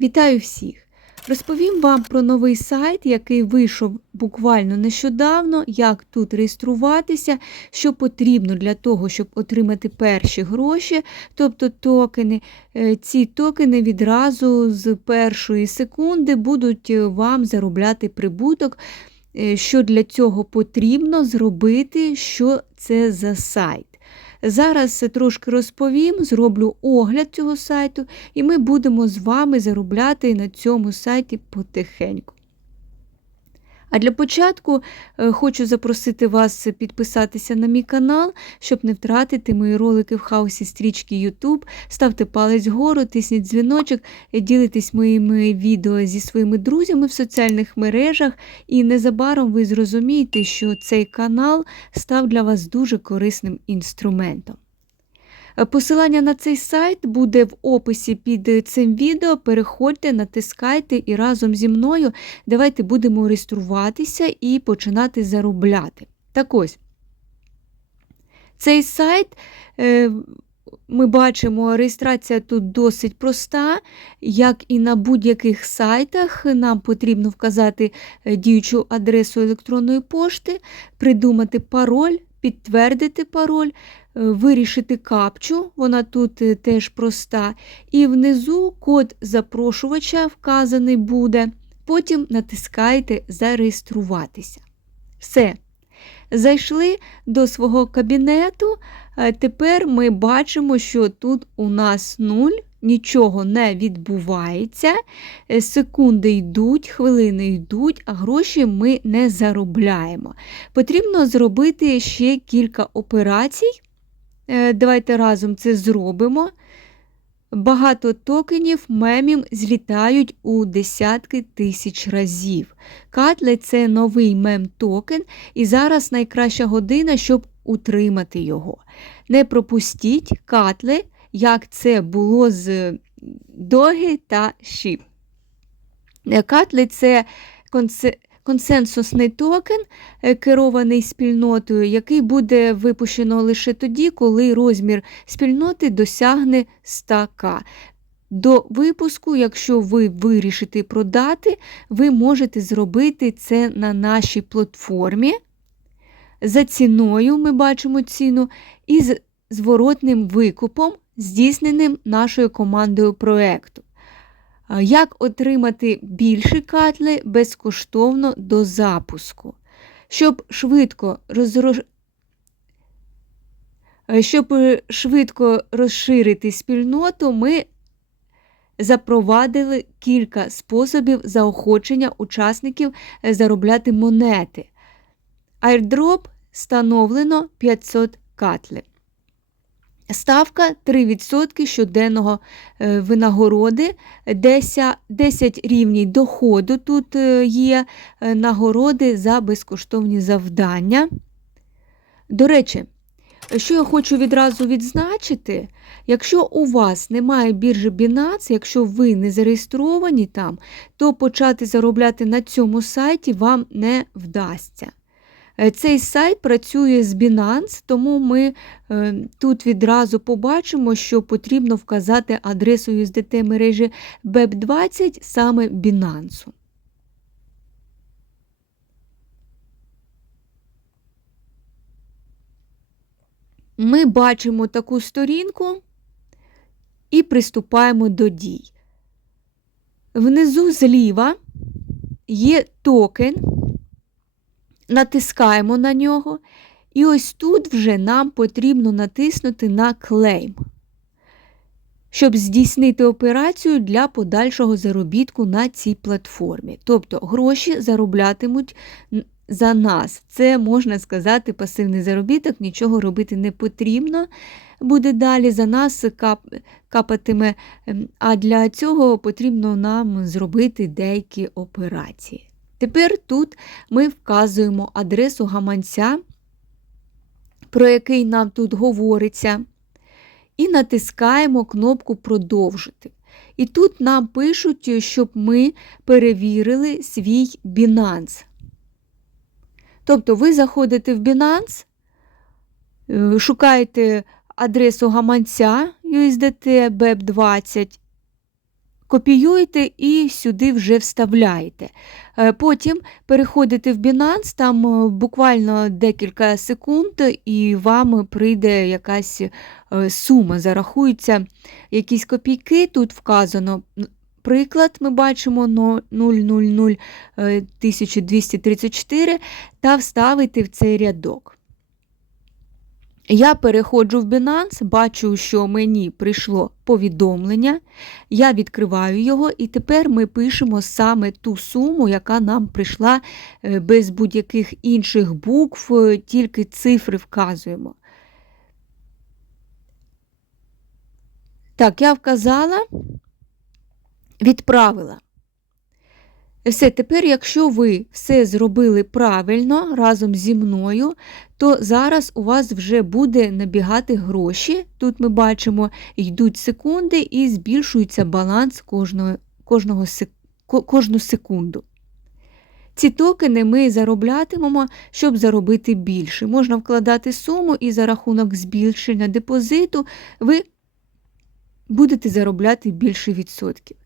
Вітаю всіх! Розповім вам про новий сайт, який вийшов буквально нещодавно, як тут реєструватися, що потрібно для того, щоб отримати перші гроші, тобто токени. Е, Ці токени відразу з першої секунди будуть е, вам заробляти прибуток. Е, Що для цього потрібно зробити, що це за сайт. Зараз трошки розповім, зроблю огляд цього сайту, і ми будемо з вами заробляти на цьому сайті потихеньку. А для початку е, хочу запросити вас підписатися на мій канал, щоб не втратити мої ролики в хаосі стрічки YouTube. Ставте палець вгору, тисніть дзвіночок, е, ділитесь моїми відео зі своїми друзями в соціальних мережах, і незабаром ви зрозумієте, що цей канал став для вас дуже корисним інструментом. Посилання на цей сайт буде в описі під цим відео. Переходьте, натискайте і разом зі мною давайте будемо реєструватися і починати заробляти. Так ось, цей сайт, е, ми бачимо, реєстрація тут досить проста, як і на будь-яких сайтах. Нам потрібно вказати е, діючу адресу електронної пошти, придумати пароль, підтвердити пароль. Е, Вирішити капчу, вона тут е, теж проста. І внизу код запрошувача вказаний буде. Потім натискаєте Зареєструватися. Все. Зайшли до свого кабінету. Е, Тепер ми бачимо, що тут у нас нуль, нічого не відбувається. Е, Секунди йдуть, хвилини йдуть, а гроші ми не заробляємо. Потрібно зробити ще кілька операцій. Е, Давайте разом це зробимо. Багато токенів мемів злітають у десятки тисяч разів. Катле це новий мем-токен, і зараз найкраща година, щоб утримати його. Не пропустіть катле, як це було з Доги та Шіп. Катле це консенсусний токен, е, керований спільнотою, який буде випущено лише тоді, коли розмір спільноти досягне 100к. До випуску, якщо ви вирішите продати, ви можете зробити це на нашій платформі. За ціною ми бачимо ціну і з зворотним викупом, здійсненим нашою командою проєкту. Як отримати більші катли безкоштовно до запуску? Щоб швидко розрош... Щоб е, швидко розширити спільноту, ми запровадили кілька способів заохочення учасників е, заробляти монети. Airdrop встановлено 500 катлів. Ставка 3% щоденного е, винагороди, 10 рівнів доходу тут е, є е, нагороди за безкоштовні завдання. До речі, що я хочу відразу відзначити, якщо у вас немає біржі Binance, якщо ви не зареєстровані там, то почати заробляти на цьому сайті вам не вдасться. Цей сайт працює з Binance, тому ми е, тут відразу побачимо, що потрібно вказати адресу USDT мережі BEP20 саме Binance. Ми бачимо таку сторінку і приступаємо до дій. Внизу зліва є токен натискаємо на нього, і ось тут вже нам потрібно натиснути на клейм, щоб здійснити операцію для подальшого заробітку на цій платформі. Тобто гроші зароблятимуть за нас. Це, можна сказати, пасивний заробіток, нічого робити не потрібно. Буде далі за нас кап, капатиме, ем, а для цього потрібно нам зробити деякі операції. Тепер тут ми вказуємо адресу гаманця, про який нам тут говориться, і натискаємо кнопку Продовжити. І тут нам пишуть, щоб ми перевірили свій Binance. Тобто ви заходите в Binance, е, шукаєте адресу гаманця USDT BEP20, копіюєте і сюди вже вставляєте. Е, потім переходите в Binance, там е, буквально декілька секунд, і вам прийде якась е, сума, зарахуються якісь копійки. Тут вказано. Приклад, ми бачимо 0,001234 та вставити в цей рядок. Я переходжу в Binance, бачу, що мені прийшло повідомлення, я відкриваю його, і тепер ми пишемо саме ту суму, яка нам прийшла е, без будь-яких інших букв, е, тільки цифри вказуємо. Так, я вказала, відправила. Все, тепер, якщо ви все зробили правильно разом зі мною, то зараз у вас вже буде набігати гроші. Тут ми бачимо, йдуть секунди і збільшується баланс кожного, кожного, кожну секунду. Ці токени ми зароблятимемо, щоб заробити більше. Можна вкладати суму і за рахунок збільшення депозиту ви будете заробляти більше відсотків.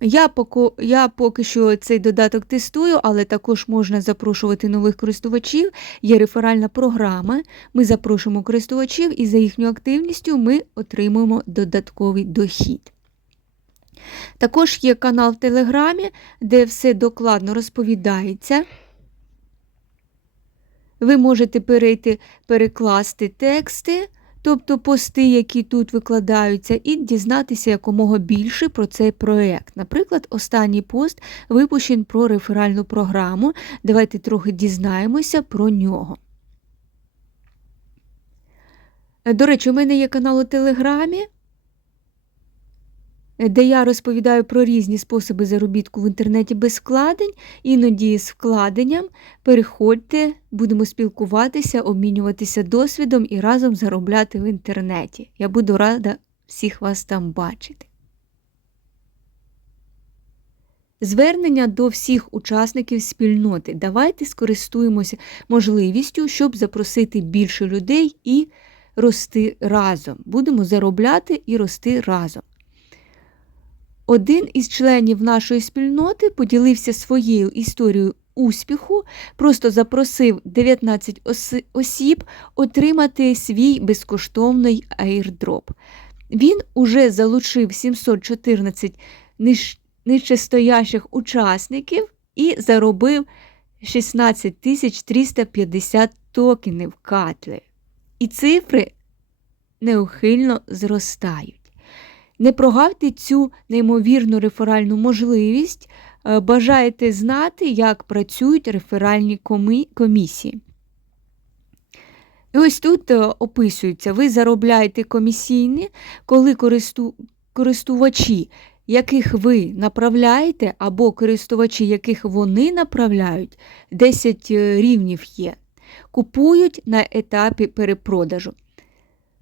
Я поки, я поки що цей додаток тестую, але також можна запрошувати нових користувачів. Є реферальна програма. Ми запрошуємо користувачів і за їхню активністю ми отримуємо додатковий дохід. Також є канал в Телеграмі, де все докладно розповідається. Ви можете перейти, перекласти тексти тобто пости, які тут викладаються, і дізнатися якомога більше про цей проєкт. Наприклад, останній пост випущений про реферальну програму. Давайте трохи дізнаємося про нього. До речі, у мене є канал у Телеграмі де я розповідаю про різні способи заробітку в інтернеті без вкладень, іноді з вкладенням. Переходьте, будемо спілкуватися, обмінюватися досвідом і разом заробляти в інтернеті. Я буду рада всіх вас там бачити. Звернення до всіх учасників спільноти. Давайте скористуємося можливістю, щоб запросити більше людей і рости разом. Будемо заробляти і рости разом. Один із членів нашої спільноти поділився своєю історією успіху, просто запросив 19 осіб отримати свій безкоштовний аірдроп. Він уже залучив 714 нижчестоящих учасників і заробив 16 350 токенів катлі. І цифри неухильно зростають. Не прогавте цю неймовірну реферальну можливість, е, бажаєте знати, як працюють реферальні комісії. І ось тут е, описується, ви заробляєте комісійні, коли користувачі, яких ви направляєте, або користувачі, яких вони направляють, 10 е, рівнів є, купують на етапі перепродажу.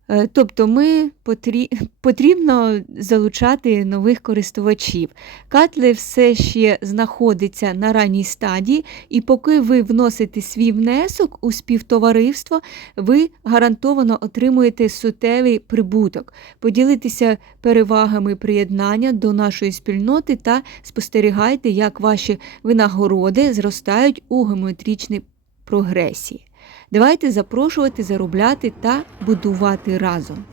Е, тобто ми потрібно залучати нових користувачів. Катле все ще знаходиться на ранній стадії, і поки ви вносите свій внесок у співтовариство, ви гарантовано отримуєте суттєвий прибуток, поділитися перевагами приєднання до нашої спільноти та спостерігайте, як ваші винагороди зростають у геометричній прогресії. Давайте запрошувати, заробляти та будувати разом.